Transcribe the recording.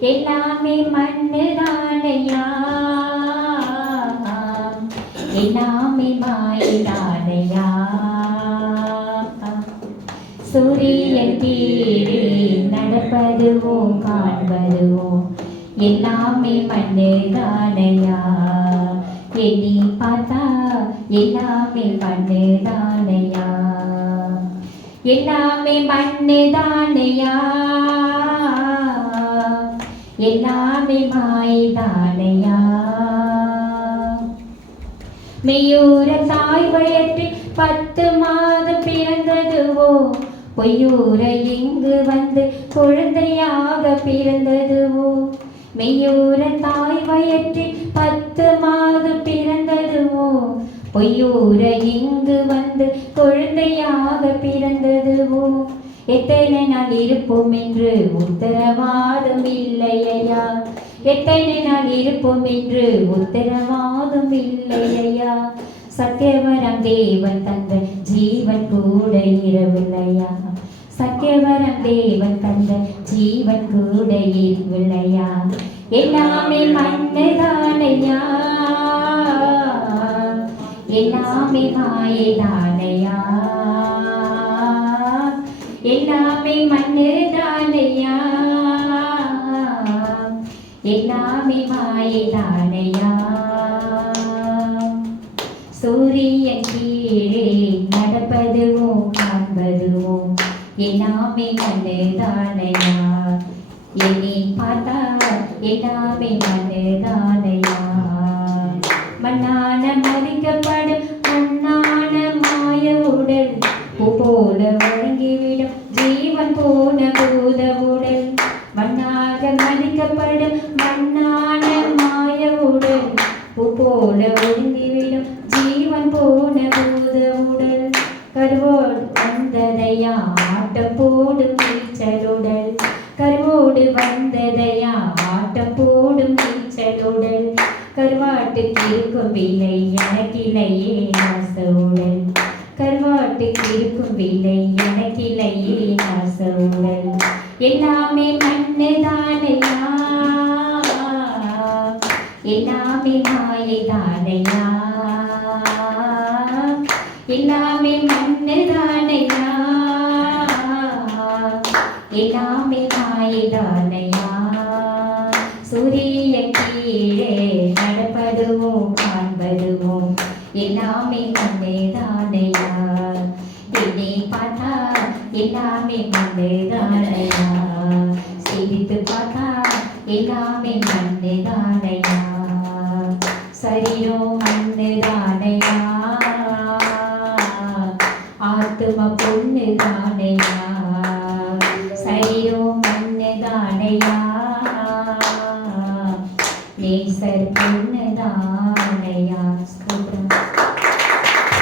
எல்லாமே மண்ணு தானையா எல்லாமே மாயினானையா சூரியன் கீழே நடப்பதுவோம் காண்பதுவோம் எல்லாமே மண்ணு தானையா எண்ணி பார்த்தா எல்லாமே மண்ணு தானையா எல்லாமே மண்ணு தானையா எல்லாமே மாயை தானையா மெய்யூர தாய் வயற்றில் பத்து மாதம் பிறந்ததுவோ? பொய்யூர இங்கு வந்து குழந்தையாக பிறந்ததுவோ? மெய்யூர தாய் வயற்றில் பத்து மாதம் பிறந்ததுவோ? பொய்யூர இங்கு வந்து குழந்தையாக பிறந்ததுவோ? எத்தனை நாள் இருப்போம் என்று உத்தரவாதம் இல்லையா எத்தனை நாள் இருப்போம் என்று உத்தரவாதம் இல்லையா சத்தியவரம் தேவன் தந்த ஜீவன் கூட இரவில்லையா. சத்தியவரம் தேவன் தந்த ஜீவன் கூட இரவில்லையா. எல்லாமே மண்ணுதானையா எல்லாமே மாயதானையா. எல்லாமே மண்ணுதானையா எல்லாமே மாயைதானையா சூரியன் கீழே நடப்பதுவும் காண்பதுவும் எல்லாமே மண்ணுதானையா என்னை பார்த்தா எல்லாமே மண்ணுதானையா மண்ணான மதிக்கப்படும் மண்ணான மாய உடல் போல வழங்கிவிடும் ஜீவன் போன பூத உடல் மண்ணாக மதிக்கப்படும் மண்ணான மாய உடல் பூ போல ஒழுங்கிவிடும் ஜீவன் போன பூத உடல் கருவோடு வந்ததையா ஆட்டம் போடும் நீச்சலுடல் கருவோடு வந்ததையா ஆட்டம் போடும் நீச்சலுடல் கருவாட்டுக்கு இருக்கும் விலை எனக்கிலையே நாச உடல் கருவாட்டுக்கு இருக்கும் விலை எனக்கிலையே நாச உடல் எல்லாமே மண்ணு தானே எல்லாமே மாயை தானையா எல்லாமே மண்ணு தானையா எல்லாமே மாயை தானையா சூரிய கீழே நடப்பதுவும் காண்பதுவும் எல்லாமே மண்ணு தானையா என்னை பார்த்தா எல்லாமே மண்ணு தானையா சிரித்து பார்த்தா எல்லாமே மண்ணு சரீரம் மண்ணு தானையா? ஆத்தும பொண்ணு தானையா? சரீரம் மண்ணு